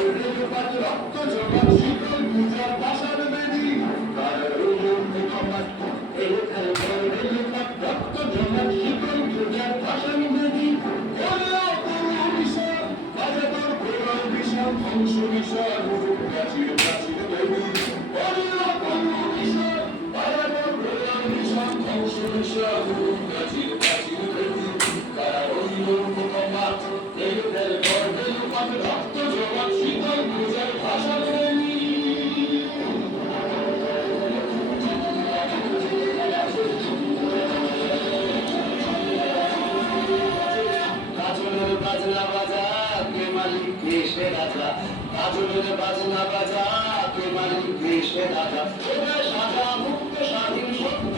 রক্ত জবাব শীতল পূজার ভাষার বেদি রক্ত জবাব শীতল পূজার ভাষার বেদি বাজাতর গোলার বিষাম ধ্বংস বিষয় প্রাচীর প্রাচীর বেদি বাজাতর গোলার বিষাম ধ্বংস বিষয় প্রাচীর প্রাচীর বেদি তারা রইল মোহাম্মদ এলুদের গর্বে লুপাত রক্ত জবাব শীতল পূজার ভাষার বেদি বাজনা বাজা কে মালিক কৃষ্ণে রাজা কাজলের বাজনা বাজা কে মালিক কৃষ্ণে রাজা সাজা মুক্ত স্বাধীন সত্য